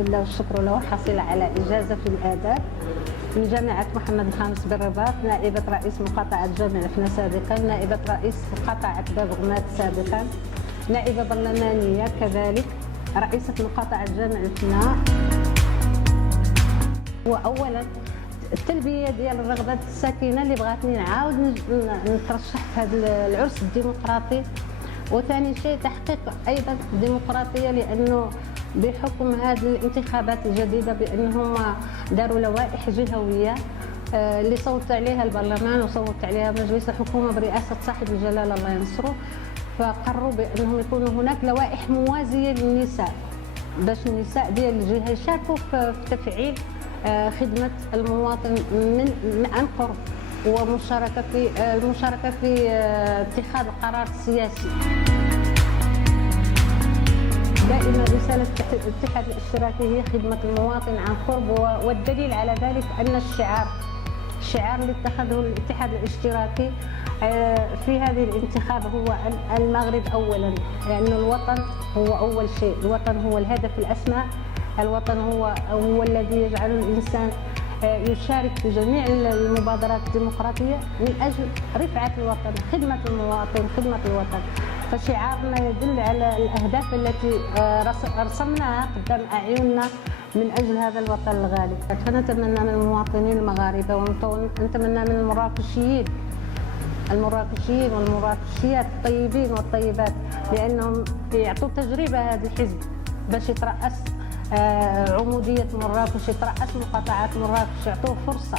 الحمد لله والشكر له، حصيلة على إجازة في الآداب من جامعة محمد الخامس بالرباط، نائبة رئيس مقاطعة جامع الحنا سابقا، نائبة رئيس مقاطعة باب غماد سابقا، نائبة برلمانية كذلك، رئيسة مقاطعة جامع الحنا. وأولا التلبية ديال الرغبات الساكنة اللي بغاتني نعاود نترشح في هذا العرس الديمقراطي، وثاني شيء تحقيق أيضا الديمقراطية، لأنه بحكم هذه الانتخابات الجديدة بأنهم داروا لوائح جهوية اللي صوت عليها البرلمان وصوت عليها مجلس الحكومة برئاسة صاحب الجلالة الله ينصره، فقرروا بأنهم يكون هناك لوائح موازية للنساء باش النساء ديال الجهة يشاركوا في تفعيل خدمة المواطن عن قرب والمشاركة في اتخاذ القرار السياسي. دائما رسالة الاتحاد الاشتراكي هي خدمة المواطن عن قرب، والدليل على ذلك أن الشعار اللي اتخذه الاتحاد الاشتراكي في هذه الانتخاب هو المغرب أولا، لأن الوطن هو أول شيء، الوطن هو الهدف الأسمى، الوطن هو الذي يجعل الإنسان يشارك في جميع المبادرات الديمقراطية من أجل رفعة الوطن، خدمة المواطن، خدمة الوطن. فشعارنا يدل على الأهداف التي رسمناها قدام أعيننا من أجل هذا الوطن الغالي. فنتمنى من المواطنين المغاربة ونتمنى من المراكشيين والمراكشيات الطيبين والطيبات، لأنهم يعطوا تجربة هذا الحزب باش يترأس عمودية مراكش، يترأس مقاطعات مراكش، يعطوه فرصة.